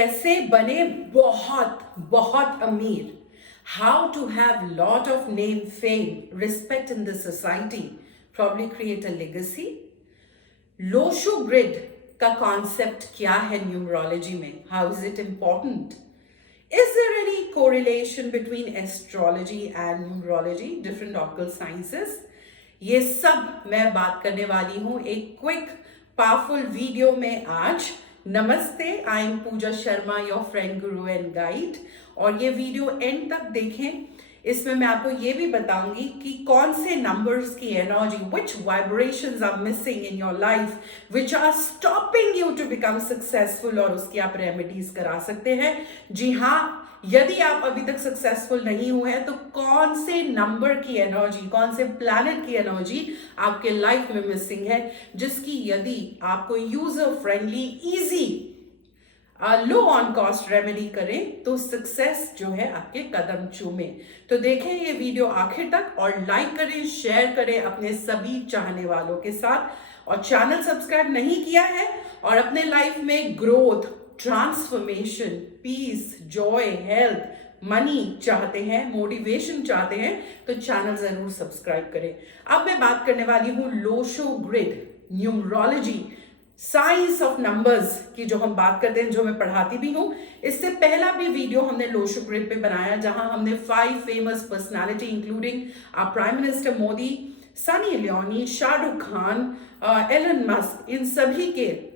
कैसे बने बहुत बहुत अमीर, how to have lot of name, fame, respect in the society, probably create a legacy. Lo Shu grid का कॉन्सेप्ट क्या है न्यूमरोलॉजी में, how is it important, is there any correlation between astrology and numerology, different occult sciences? ये सब मैं बात करने वाली हूँ एक क्विक पावरफुल वीडियो में आज। नमस्ते, I am Pooja Sharma, your friend, guru and guide. और ये वीडियो एंड तक देखें, इसमें मैं आपको ये भी बताऊंगी कि कौन से नंबर्स की energy, which vibrations are missing in your life, which are stopping you to become successful, और उसकी आप रेमेडीज करा सकते हैं। जी हाँ, यदि आप अभी तक सक्सेसफुल नहीं हुए हैं तो कौन से नंबर की एनर्जी, कौन से प्लैनेट की एनर्जी आपके लाइफ में मिसिंग है, जिसकी यदि आपको user friendly, easy, low on cost remedy करें तो सक्सेस जो है आपके कदम चूमे। तो देखें ये वीडियो आखिर तक और लाइक करें, शेयर करें अपने सभी चाहने वालों के साथ। और चैनल सब्सक्राइब नहीं किया है और अपने लाइफ में growth, transformation, peace, joy, health, money चाहते हैं, मोटिवेशन चाहते हैं, तो चैनल जरूर सब्सक्राइब करें। अब मैं बात करने वाली हूं Lo Shu grid, numerology, science of numbers की जो हम बात करते हैं, जो मैं पढ़ाती भी हूं। इससे पहला भी वीडियो हमने लोशो ग्रिड पे बनाया, जहां हमने 5 famous personality including prime minister Modi, Sunny Leone, Shahrukh Khan, Elon Musk, इन सभी के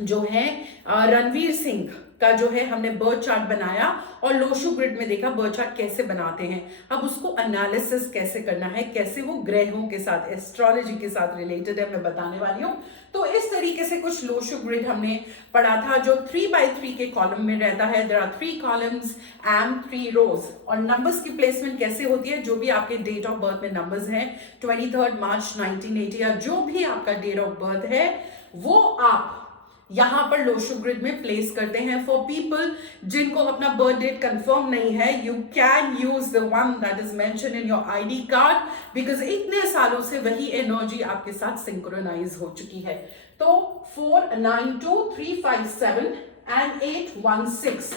जो है, रणवीर सिंह का जो है, हमने बर्थ चार्ट बनाया और लोशो ग्रिड में देखा बर्थ चार्ट कैसे बनाते हैं। अब उसको एनालिसिस कैसे करना है, कैसे वो ग्रहों के साथ, एस्ट्रोलॉजी के साथ रिलेटेड है, मैं बताने वाली हूँ। तो इस तरीके से कुछ लोशो ग्रिड हमने पढ़ा था, जो 3x3 के कॉलम में रहता है। देयर आर 3 कॉलम्स एंड 3 रोज। और नंबर्स की प्लेसमेंट कैसे होती है, जो भी आपके डेट ऑफ बर्थ में नंबर्स हैं, 23 मार्च 1980 या जो भी आपका डेट ऑफ बर्थ है, वो आप यहां पर लोशो ग्रिड में प्लेस करते हैं। फॉर पीपल जिनको अपना बर्थ डेट कंफर्म नहीं है, you can use the one that is mention in your ID card, because इतने सालों से वही एनर्जी आपके साथ सिंक्रोनाइज हो चुकी है। तो 492357 एंड 816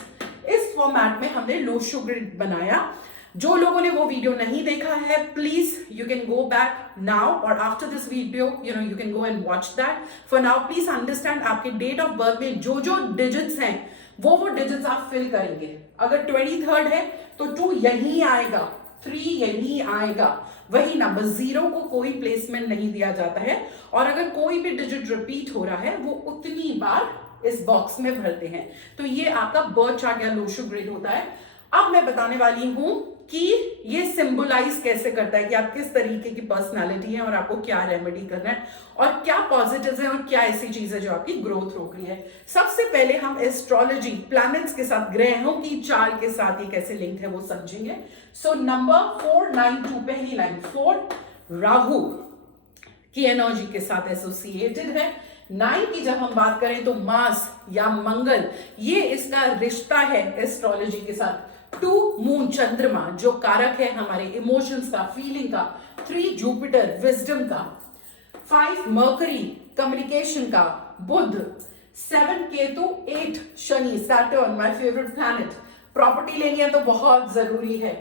इस फॉर्मेट में हमने लोशो ग्रिड बनाया। जो लोगों ने वो वीडियो नहीं देखा है, please you can go back now, और after this video you can go and watch that. For now please understand, आपके डेट ऑफ बर्थ में जो जो डिजिट्स हैं, वो डिजिट्स आप फिल करेंगे। अगर 23 है तो 2 यहीं आएगा, 3 यहीं आएगा, वही नंबर, 0 को कोई प्लेसमेंट नहीं दिया जाता है। और अगर कोई भी डिजिट रिपीट हो रहा है, वो उतनी बार इस बॉक्स में भरते हैं। तो ये आपका बर्थ चार्ट या लोशो ग्रिड होता है। अब मैं बताने वाली हूं कि ये सिंबलाइज कैसे करता है कि आप किस तरीके की पर्सनालिटी है और आपको क्या रेमेडी करना है, और क्या पॉजिटिव्स हैं और क्या ऐसी चीज है जो आपकी ग्रोथ रोक रही है। सबसे पहले हम एस्ट्रोलॉजी, प्लैनेट्स के साथ, ग्रहों की चाल के साथ ये कैसे लिंक है वो समझेंगे। सो नंबर 492, पहली लाइन, 4 राहु की एनर्जी के साथ एसोसिएटेड है। 9 की जब हम बात करें तो मार्स या मंगल, ये इसका रिश्ता है एस्ट्रोलॉजी के साथ। 2 मून, चंद्रमा, जो कारक है हमारे इमोशंस का, फीलिंग का। 3 जुपिटर, विजडम का। 5 मर्करी, कम्युनिकेशन का, बुध। 7 Ketu. 8 Shani, Saturn, my favourite planet. Property लेनी है तो बहुत जरूरी है।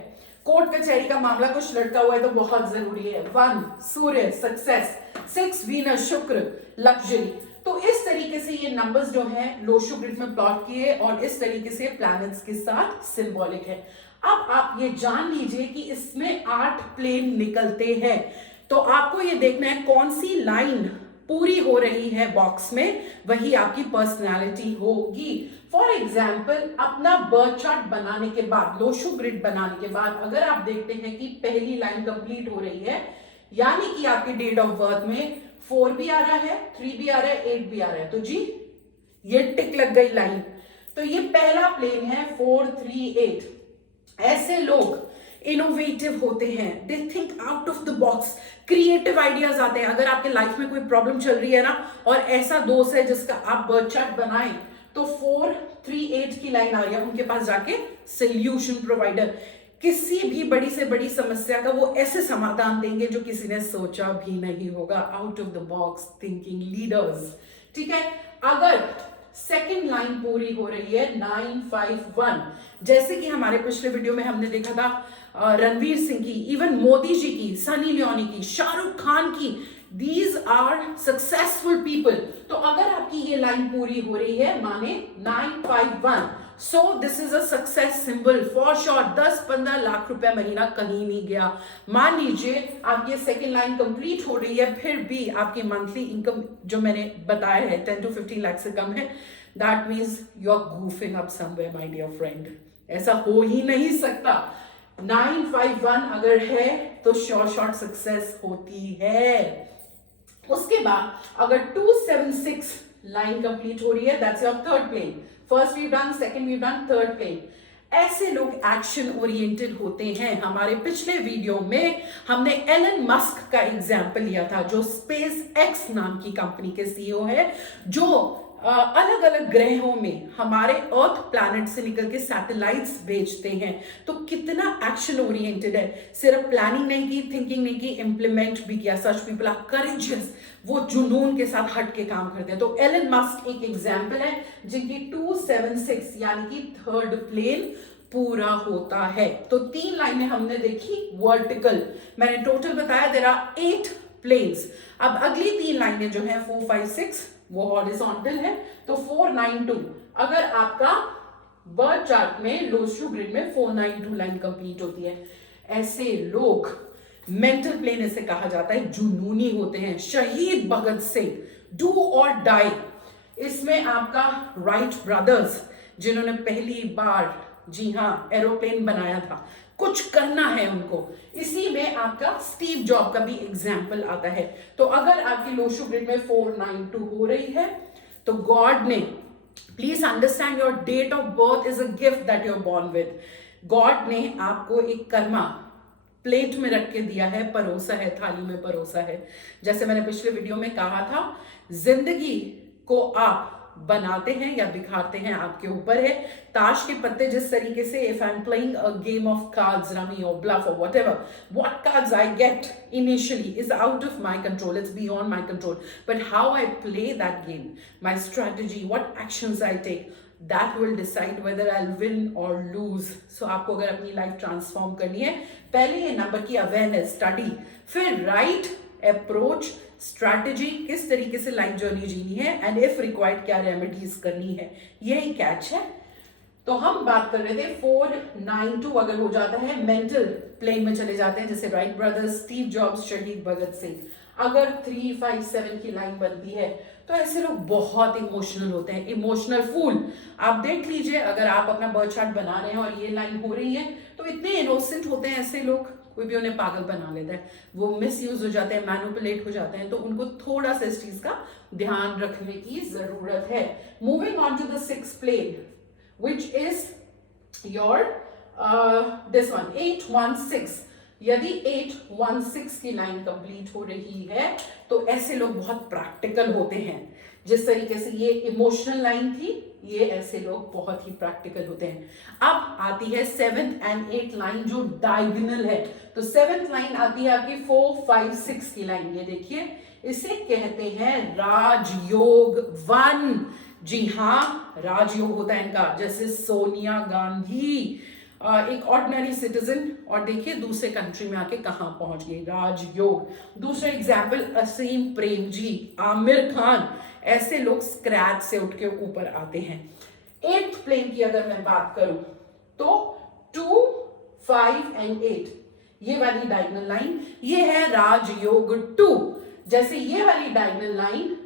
कोर्ट कचहरी का मामला कुछ लटका हुआ है तो बहुत जरूरी है। 1 सूर्य, सक्सेस। 6 वीनस, शुक्र, लग्जरी। तो इस तरीके से ये नंबर्स जो हैं लोशो ग्रिड में प्लॉट किए, और इस तरीके से प्लैनेट्स के साथ सिंबॉलिक है। अब आप ये जान लीजिए कि इसमें 8 प्लेन निकलते हैं, तो आपको ये देखना है कौन सी लाइन पूरी हो रही है बॉक्स में, वही आपकी पर्सनैलिटी होगी। फॉर एग्जाम्पल, अपना बर्थ चार्ट बनाने के बाद, लोशो ग्रिड बनाने के बाद, अगर आप देखते हैं कि पहली लाइन कंप्लीट हो रही है, यानी कि आपके डेट ऑफ बर्थ में 4 भी आ रहा है, 3 भी आ रहा है, 8 भी आ रहा है, तो जी ये टिक लग गई लाइन। तो ये पहला प्लेन है 4, 3, 8। ऐसे लोग इनोवेटिव होते हैं, they think out of the box, creative ideas आते हैं। अगर आपके लाइफ में कोई प्रॉब्लम चल रही है ना, और ऐसा दोस्त है जिसका आप बर्थ चार्ट बनाएं, तो 4, 3, 8 की लाइन आ रही है, उनके पास जाके सोल्यूशन प्रोवाइडर, किसी भी बड़ी से बड़ी समस्या का वो ऐसे समाधान देंगे जो किसी ने सोचा भी नहीं होगा। Out of the box thinking leaders, ठीक है। अगर सेकंड लाइन पूरी हो रही है 951। जैसे कि हमारे पिछले वीडियो में हमने देखा था रणवीर सिंह की, इवन मोदी जी की, सनी लियोनी की, शाहरुख खान की, दीज आर सक्सेसफुल पीपल। तो अगर आपकी ये लाइन पूरी हो रही है माने 951, so this is a success symbol for sure. 10-15 lakh रुपए महीना कहीं नहीं गया। मान लीजिए आपकी सेकेंड लाइन कंप्लीट हो रही है, फिर भी आपकी मंथली इनकम जो मैंने बताया है 10 to 15 लाख से कम है, that means you are goofing up somewhere my dear friend. ऐसा हो ही नहीं सकता। 951 अगर है तो शॉर्ट सक्सेस होती है। उसके बाद अगर 276 लाइन कंप्लीट हो रही है, that's your third plane. First we done, second we done, third plane. ऐसे लोग एक्शन ओरिएंटेड होते हैं। हमारे पिछले वीडियो में हमने एलन मस्क का एग्जाम्पल लिया था, जो स्पेस एक्स नाम की कंपनी के सीईओ है, जो अलग अलग ग्रहों में हमारे अर्थ प्लैनेट से निकल के सैटेलाइट्स भेजते हैं। तो कितना एक्शन ओरिएंटेड है, सिर्फ प्लानिंग नहीं की, थिंकिंग नहीं की, इंप्लीमेंट भी किया। सच पीपल आर करेजियस, वो जुनून के साथ हट के काम करते हैं। तो एलन मस्क एक एग्जाम्पल है जिनकी 276 यानी कि थर्ड प्लेन पूरा होता है। तो 3 लाइनें हमने देखी वर्टिकल, मैंने टोटल बताया देयर आर 8 प्लेन्स। अब अगली 3 लाइनें जो है 4, 5, 6 वो हॉरिजॉन्टल है। तो 492, अगर आपका बर्थ चार्ट में लोस्टू ग्रिड में 492 लाइन कंप्लीट होती है। ऐसे लोग मेंटल प्लेन इसे कहा जाता है, जुनूनी होते हैं। शहीद भगत सिंह, डू और डाई, इसमें आपका राइट ब्रदर्स जिन्होंने पहली बार, जी हाँ, एरोप्लेन बनाया था, कुछ करना है उनको। इसी में आपका स्टीव जॉब का भी एग्जाम्पल आता है। तो अगर आपकी लोशू ग्रिड में 492 हो रही है तो गॉड ने, please understand your date of birth is a gift that you are born with. God ने आपको एक कर्मा प्लेट में रख के दिया है, परोसा है, थाली में परोसा है। जैसे मैंने पिछले वीडियो में कहा था, जिंदगी को आप बनाते हैं या बिखारते हैं, आपके ऊपर है। ताश के पत्ते जिस तरीके से, if I am playing a game of cards, rummy और ब्लफ और whatever, what cards I get initially is out of my control, it's beyond my control, but how I play that game, my strategy, what actions I take, that will decide whether I'll win or lose. So आपको अगर अपनी life transform करनी है, पहले ये number की awareness, study, फिर right approach, strategy, किस तरीके से लाइफ जर्नी जीनी है, एंड इफ रिक्वायर्ड क्या रेमेडीज करनी है, यही कैच है। तो हम बात कर रहे थे 492 अगर हो जाता है, मेंटल प्लेन में चले जाते हैं, जैसे राइट ब्रदर्स, स्टीव जॉब्स, शहीद भगत सिंह। अगर 357 की लाइन बनती है तो ऐसे लोग बहुत इमोशनल होते हैं, इमोशनल फूल। आप देख लीजिए, अगर आप अपना बर्थ चार्ट बना रहे हैं और ये लाइन हो रही है तो इतने इनोसेंट होते हैं ऐसे लोग, कोई भी उन्हें पागल बना लेता है, वो मिसयूज हो जाते हैं, मैनिपुलेट हो जाते हैं। तो उनको थोड़ा सा इस चीज का ध्यान रखने की जरूरत है। Moving on to the 6th plane which is your this one 816। यदि 816 की लाइन कंप्लीट हो रही है तो ऐसे लोग बहुत प्रैक्टिकल होते हैं। जिस तरीके से ये इमोशनल लाइन थी, ये ऐसे लोग बहुत ही प्रैक्टिकल होते हैं। अब आती है 7th and 8th लाइन जो डायगोनल है। तो 7th लाइन आती है आपकी 4, 5, 6 की लाइन। ये देखिए, इसे कहते हैं राजयोग 1। जी हाँ, राजयोग होता है इनका। जैसे सोनिया गांधी एक ऑर्डिनरी सिटीजन, और देखिए दूसरे कंट्री में आके कहां पहुंच गई, राजयोग। दूसरा एग्जाम्पल असीम प्रेमजी, आमिर खान, ऐसे लोग स्क्रैच से उठ के ऊपर आते हैं। 8th प्लेन की अगर मैं बात करूं तो 2, 5 and 8, ये वाली डायगोनल लाइन, ये है राजयोग 2। जैसे ये वाली डायगोनल लाइन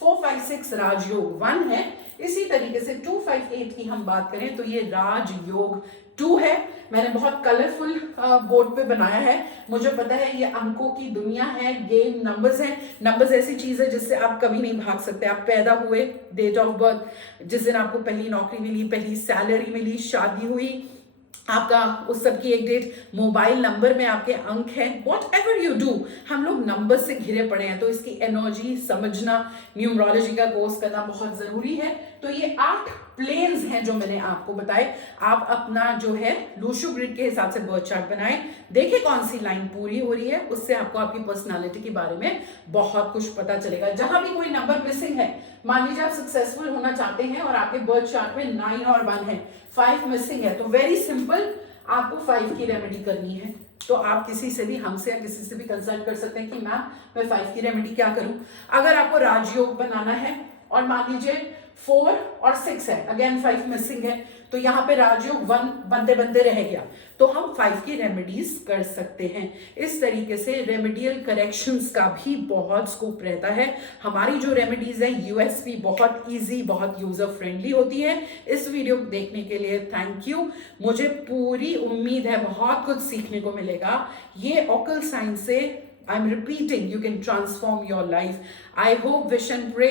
4, 5, 6 राजयोग 1 है, इसी तरीके से 2, 5, 8 की हम बात करें तो ये राजयोग 2 है। मैंने बहुत कलरफुल बोर्ड पे बनाया है, मुझे पता है ये अंकों की दुनिया है, गेम, नंबर्स है। नंबर्स ऐसी चीज है जिससे आप कभी नहीं भाग सकते। आप पैदा हुए, डेट ऑफ बर्थ, जिस दिन आपको पहली नौकरी मिली, पहली सैलरी मिली, शादी हुई, आपका उस सब की एक डेट, मोबाइल नंबर में आपके अंक हैं, वॉट एवर यू डू, हम लोग नंबर से घिरे पड़े हैं। तो इसकी एनर्जी समझना, न्यूमरोलॉजी का कोर्स करना बहुत जरूरी है। तो ये 8 प्लेन्स हैं जो मैंने आपको बताए। आप अपना जो है लूशो ग्रिड के हिसाब से बर्थ चार्ट बनाएं, देखिए कौन सी लाइन पूरी हो रही है, उससे आपको आपकी पर्सनालिटी के बारे में बहुत कुछ पता चलेगा। जहां भी कोई नंबर मिसिंग है, मान लीजिए आप सक्सेसफुल होना चाहते हैं और आपके बर्थ चार्ट में 9 और 1 है, 5 मिसिंग है, तो वेरी सिंपल, आपको 5 की रेमेडी करनी है। तो आप किसी से भी, हमसे या किसी से भी कंसल्ट कर सकते हैं कि मैम मैं 5 की रेमेडी क्या करूं। अगर आपको राजयोग बनाना है और मान लीजिए 4 और 6 है, अगेन 5 मिसिंग है, तो यहाँ पे राजयोग 1 बनते बनते रह गया, तो हम 5 की रेमेडीज कर सकते हैं। इस तरीके से रेमेडियल करेक्शंस का भी बहुत स्कोप रहता है। हमारी जो रेमेडीज है यूएसपी बहुत इजी, बहुत यूजर फ्रेंडली होती है। इस वीडियो को देखने के लिए थैंक यू। मुझे पूरी उम्मीद है बहुत कुछ सीखने को मिलेगा। ये ऑकल्ट साइंस से I'm repeating, you can transform your life. I hope, wish and pray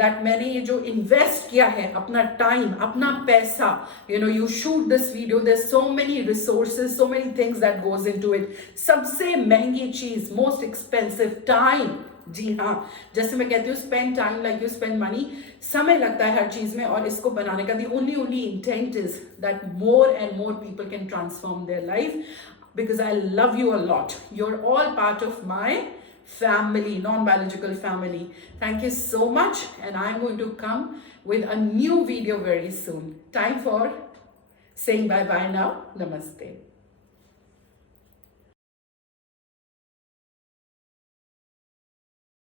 that मैंने ये जो invest किया है अपना time, अपना पैसा, you shoot this video, there's so many resources, so many things that goes into it. सबसे महंगी चीज, most expensive time. जी हाँ, जैसे मैं कहती हूँ spend time like you spend money. समय लगता है हर चीज में, और इसको बनाने का the only intent is that more and more people can transform their life. Because I love you a lot. You're all part of my family, non-biological family. Thank you so much, and I'm going to come with a new video very soon. Time for saying bye-bye now. Namaste.